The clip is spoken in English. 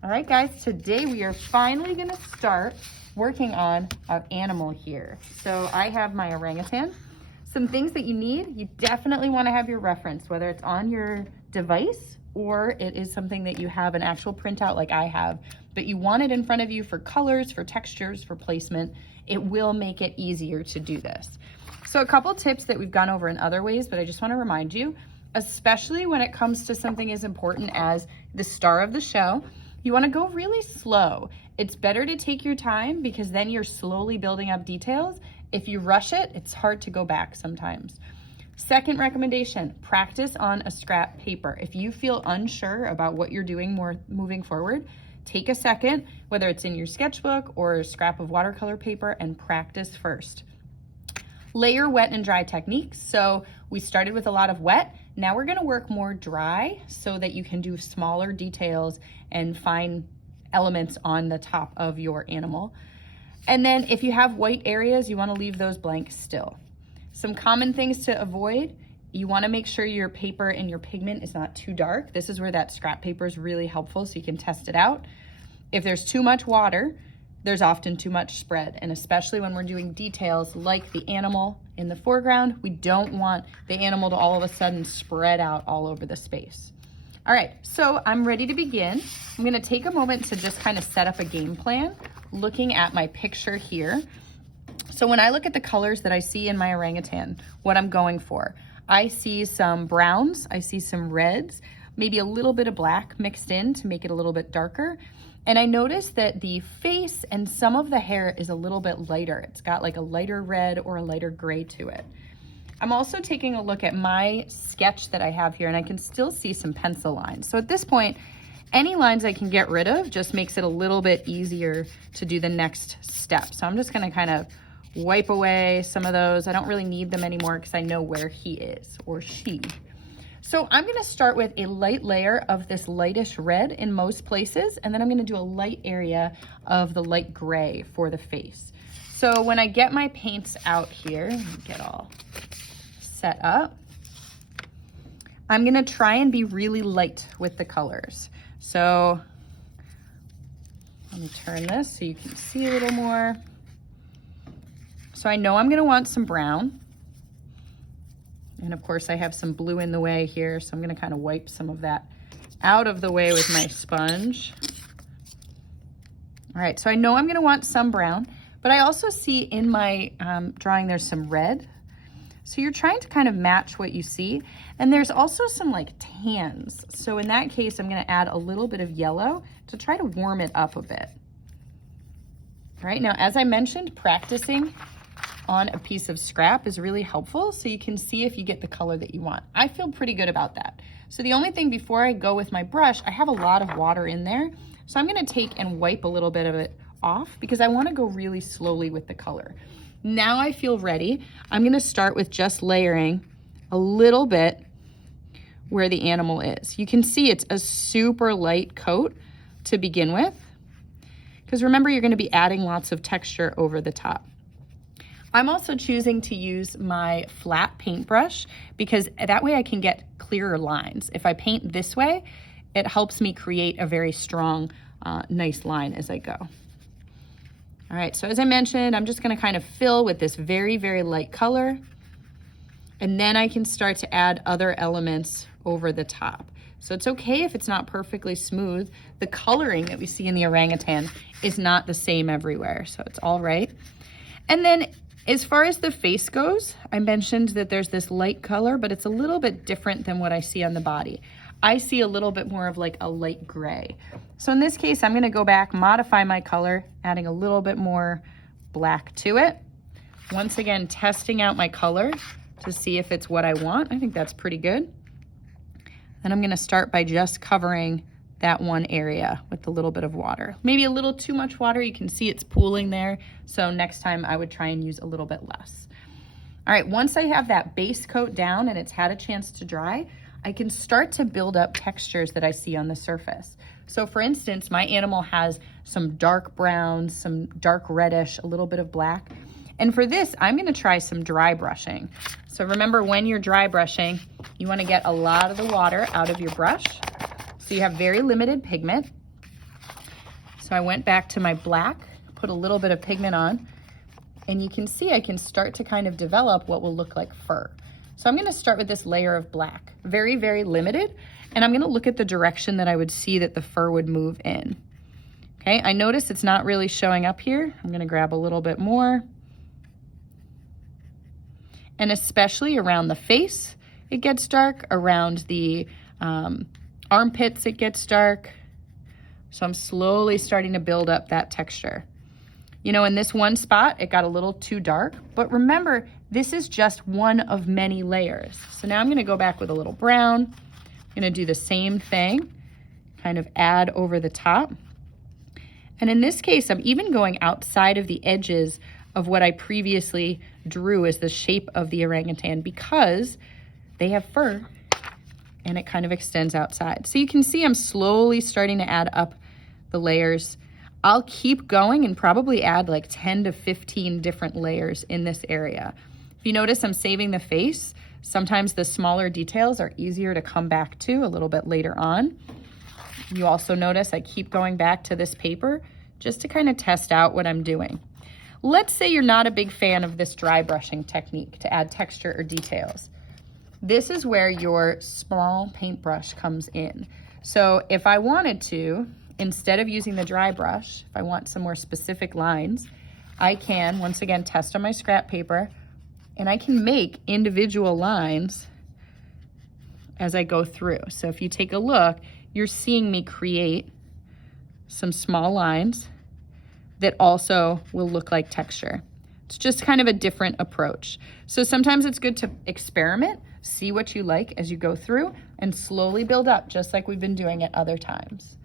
All right, guys, today we are finally gonna start working on our animal here. So I have my orangutan. Some things that you need, you definitely wanna have your reference, whether it's on your device or it is something that you have an actual printout like I have, but you want it in front of you for colors, for textures, for placement. It will make it easier to do this. So a couple tips that we've gone over in other ways, but I just wanna remind you, especially when it comes to something as important as the star of the show, you wanna go really slow. It's better to take your time because then you're slowly building up details. If you rush it, it's hard to go back sometimes. Second recommendation, practice on a scrap paper. If you feel unsure about what you're doing moving forward, take a second, whether it's in your sketchbook or a scrap of watercolor paper, and practice first. Layer wet and dry techniques. So we started with a lot of wet. Now we're gonna work more dry so that you can do smaller details and fine elements on the top of your animal. And then if you have white areas, you wanna leave those blank still. Some common things to avoid, you wanna make sure your paper and your pigment is not too dark. This is where that scrap paper is really helpful so you can test it out. If there's too much water, there's often too much spread, and especially when we're doing details like the animal in the foreground, we don't want the animal to all of a sudden spread out all over the space. All right, so I'm ready to begin. I'm gonna take a moment to just kind of set up a game plan, looking at my picture here. So when I look at the colors that I see in my orangutan, what I'm going for, I see some browns, I see some reds, maybe a little bit of black mixed in to make it a little bit darker. And I noticed that the face and some of the hair is a little bit lighter. It's got like a lighter red or a lighter gray to it. I'm also taking a look at my sketch that I have here, and I can still see some pencil lines. So at this point, any lines I can get rid of just makes it a little bit easier to do the next step. So I'm just gonna kind of wipe away some of those. I don't really need them anymore because I know where he is or she. So I'm gonna start with a light layer of this lightish red in most places, and then I'm gonna do a light area of the light gray for the face. So when I get my paints out here, let me get all set up, I'm gonna try and be really light with the colors. So let me turn this so you can see a little more. So I know I'm gonna want some brown. And of course I have some blue in the way here, so I'm gonna kind of wipe some of that out of the way with my sponge. All right, so I know I'm gonna want some brown, but I also see in my drawing there's some red. So you're trying to kind of match what you see. And there's also some like tans. So in that case, I'm gonna add a little bit of yellow to try to warm it up a bit. All right, now as I mentioned, practicing on a piece of scrap is really helpful so you can see if you get the color that you want. I feel pretty good about that. So the only thing before I go with my brush, I have a lot of water in there. So I'm gonna take and wipe a little bit of it off because I wanna go really slowly with the color. Now I feel ready. I'm gonna start with just layering a little bit where the animal is. You can see it's a super light coat to begin with, because remember, you're gonna be adding lots of texture over the top. I'm also choosing to use my flat paintbrush because that way I can get clearer lines. If I paint this way, it helps me create a very strong, nice line as I go. All right, so as I mentioned, I'm just gonna kind of fill with this very, very light color, and then I can start to add other elements over the top. So it's okay if it's not perfectly smooth. The coloring that we see in the orangutan is not the same everywhere, so it's all right. And then as far as the face goes, I mentioned that there's this light color, but it's a little bit different than what I see on the body. I see a little bit more of like a light gray. So in this case, I'm gonna go back, modify my color, adding a little bit more black to it. Once again, testing out my color to see if it's what I want. I think that's pretty good. Then I'm gonna start by just covering that one area with a little bit of water. Maybe a little too much water, you can see it's pooling there. So next time I would try and use a little bit less. All right, once I have that base coat down and it's had a chance to dry, I can start to build up textures that I see on the surface. So for instance, my animal has some dark browns, some dark reddish, a little bit of black. And for this, I'm gonna try some dry brushing. So remember, when you're dry brushing, you wanna get a lot of the water out of your brush so you have very limited pigment. So I went back to my black, put a little bit of pigment on, and you can see I can start to kind of develop what will look like fur. So I'm gonna start with this layer of black, very, very limited, and I'm gonna look at the direction that I would see that the fur would move in. Okay, I notice it's not really showing up here. I'm gonna grab a little bit more. And especially around the face, it gets dark. Around the armpits, it gets dark. So I'm slowly starting to build up that texture. You know, in this one spot, it got a little too dark, but remember, this is just one of many layers. So now I'm gonna go back with a little brown. I'm gonna do the same thing, kind of add over the top. And in this case, I'm even going outside of the edges of what I previously drew as the shape of the orangutan because they have fur and it kind of extends outside. So you can see I'm slowly starting to add up the layers. I'll keep going and probably add like 10 to 15 different layers in this area. If you notice, I'm saving the face. Sometimes the smaller details are easier to come back to a little bit later on. You also notice I keep going back to this paper just to kind of test out what I'm doing. Let's say you're not a big fan of this dry brushing technique to add texture or details. This is where your small paintbrush comes in. So if I wanted to, instead of using the dry brush, if I want some more specific lines, I can, once again, test on my scrap paper, and I can make individual lines as I go through. So if you take a look, you're seeing me create some small lines that also will look like texture. It's just kind of a different approach. So sometimes it's good to experiment, see what you like as you go through, and slowly build up, just like we've been doing at other times.